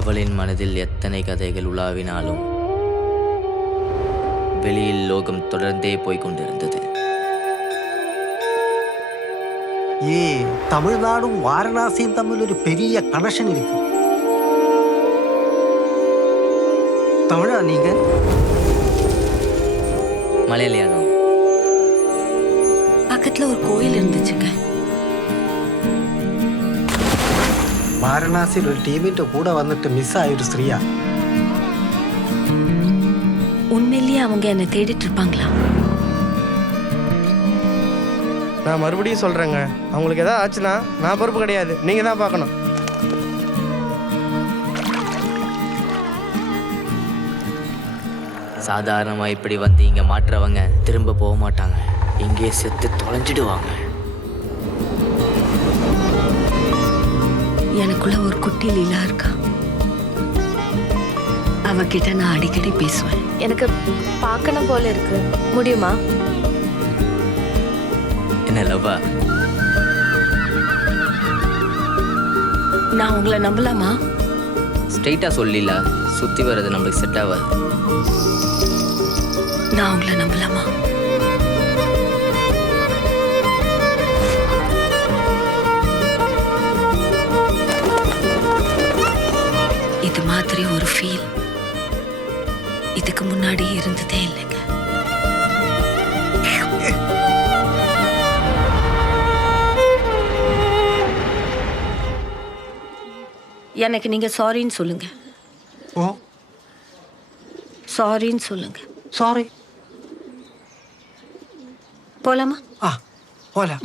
அவளின் மனதில் எத்தனை கதைகள் உலாவினாலும் வெளியில் லோகம் தொடர்ந்தே போய்கொண்டிருந்தது. தமிழ்நாடும் வாரணாசியும் தமிழ் ஒரு பெரிய கனெக்ஷன் இருக்கு. தமிழா நீங்க? மலையாளியானோ? பக்கத்துல ஒரு கோயில் இருந்துச்சுங்க. വാരണാസിയിൽ ഒരു ടീമിന്റെ കൂടെ വന്നിട്ട് മിസ്സായൊരു സ്ത്രീയാ. உண்மையிலேயே அவங்க என்னை தேடிட்டு இருப்பாங்களா? நான் மறுபடியும் சொல்றேங்க, அவங்களுக்கு ஏதாவது ஆச்சுன்னா நான் பொறுப்பு கிடையாது, நீங்க தான் பார்க்கணும். சாதாரணமா இப்படி வந்து இங்க மாற்றவங்க திரும்ப போக மாட்டாங்க. இங்கே செத்து தொலைஞ்சிடுவாங்க. எனக்குள்ள ஒரு குட்டி லீலா இருக்கா. அவகிட்ட நான் அடிக்கடி பேசுவேன். எனக்கு பார்க்கணும் போல இருக்கு, முடியுமா? என்ன லவ்வா? நான் உங்களை நம்பலாமா? ஸ்ட்ரெயிட்டா சொல்லல, சுத்தி வர்றது நம்மளுக்கு செட் ஆகாது. நான் உங்களை நம்பலாமா? இது மாதிரி ஒரு ஃபீல் இதுக்கு முன்னாடி இருந்ததே இல்லைங்க. எனக்கு நீங்க சாரின்னு சொல்லுங்க. ഓ சாரின்னு சொல்லுங்க. സോറി. போலாமா? ആ പോലാ.